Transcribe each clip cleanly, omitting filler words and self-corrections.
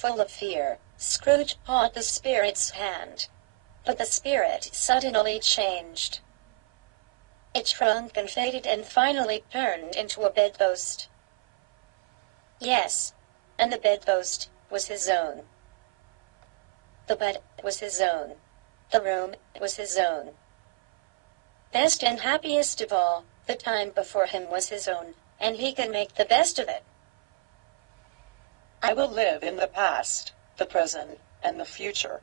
Full of fear, Scrooge caught the spirit's hand. But the spirit suddenly changed. It shrunk and faded and finally turned into a bedpost. Yes, and the bedpost was his own. The bed was his own. The room was his own. Best and happiest of all, the time before him was his own, and he could make the best of it. I will live in the past, the present, and the future,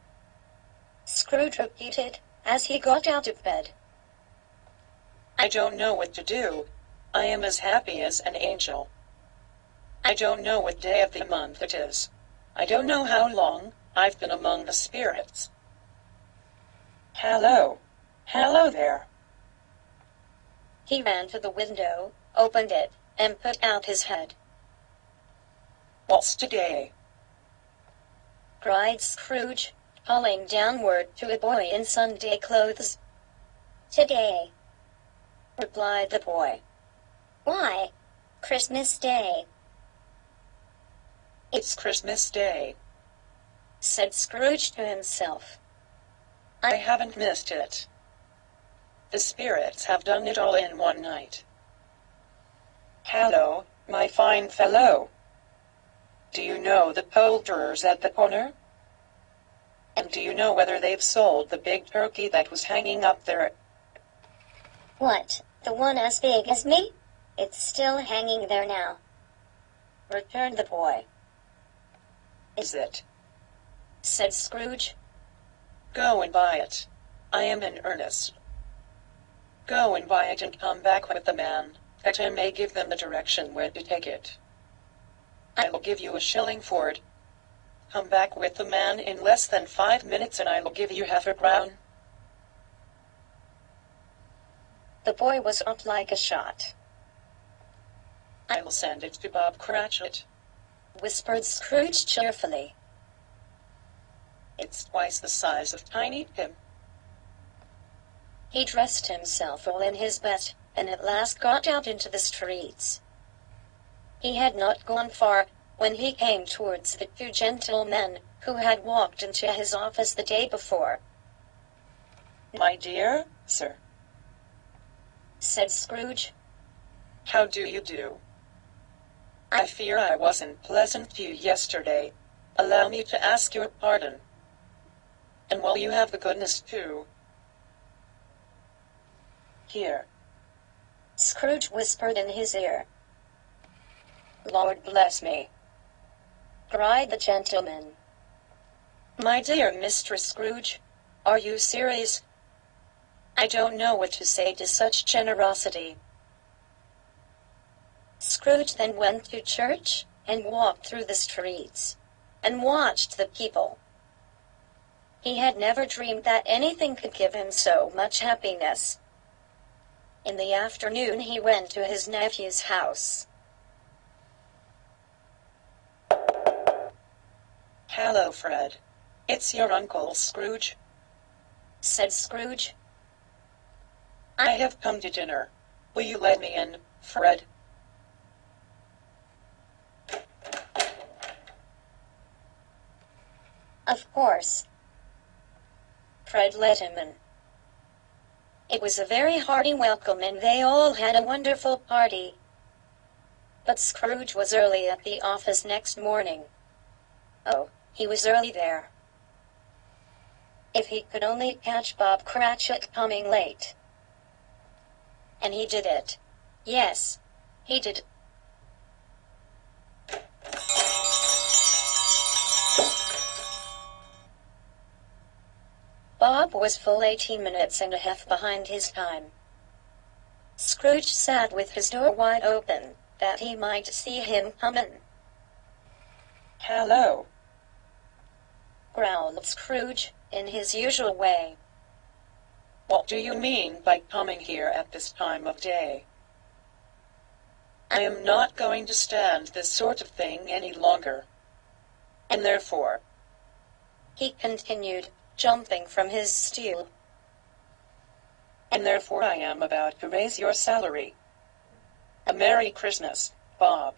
Scrooge repeated, as he got out of bed. I don't know what to do. I am as happy as an angel. I don't know what day of the month it is. I don't know how long I've been among the spirits. Hello. Hello there. He ran to the window, opened it, and put out his head. What's today? Cried Scrooge, calling downward to a boy in Sunday clothes. Today, replied the boy. Why, Christmas Day. It's Christmas Day, said Scrooge to himself. I haven't missed it. The spirits have done it all in one night. Hello, my fine fellow. Do you know the poulterers at the corner? And do you know whether they've sold the big turkey that was hanging up there? What, the one as big as me? It's still hanging there now, returned the boy. Is it? Said Scrooge. Go and buy it. I am in earnest. Go and buy it and come back with the man, that I may give them the direction where to take it. I will give you a shilling for it. Come back with the man in less than 5 minutes and I will give you half a crown. The boy was up like a shot. I will send it to Bob Cratchit, whispered Scrooge cheerfully. It's twice the size of Tiny Tim. He dressed himself all in his best, and at last got out into the streets. He had not gone far, when he came towards the two gentlemen, who had walked into his office the day before. My dear sir, said Scrooge. How do you do? I fear I wasn't pleasant to you yesterday. Allow me to ask your pardon. And will you have the goodness to... Here, Scrooge whispered in his ear. Lord bless me, cried the gentleman. My dear Mr. Scrooge, are you serious? I don't know what to say to such generosity. Scrooge then went to church, and walked through the streets, and watched the people. He had never dreamed that anything could give him so much happiness. In the afternoon he went to his nephew's house. Hello, Fred. It's your Uncle Scrooge, said Scrooge. I have come to dinner. Will you let me in, Fred? Of course. Fred let him in. It was a very hearty welcome and they all had a wonderful party. But Scrooge was early at the office next morning. Oh, he was early there. If he could only catch Bob Cratchit coming late. And he did it. Yes, he did. Bob was full 18 minutes and a half behind his time. Scrooge sat with his door wide open, that he might see him coming. Hello, growled Scrooge, in his usual way. What do you mean by coming here at this time of day? I am not going to stand this sort of thing any longer. And therefore, he continued, jumping from his stool, and therefore I am about to raise your salary. A Merry Christmas, Bob.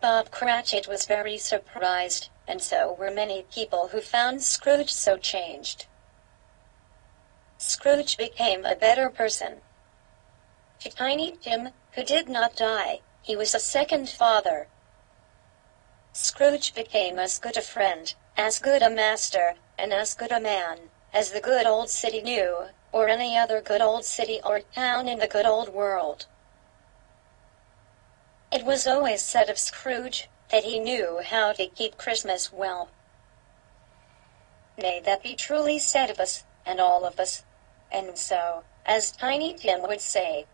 Bob Cratchit was very surprised, and so were many people who found Scrooge so changed. Scrooge became a better person. To Tiny Tim, who did not die, he was a second father. Scrooge became as good a friend, as good a master, and as good a man, as the good old city knew, or any other good old city or town in the good old world. It was always said of Scrooge that he knew how to keep Christmas well. May that be truly said of us, and all of us. And so, as Tiny Tim would say,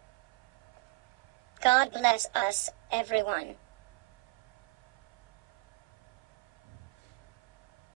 God bless us, everyone.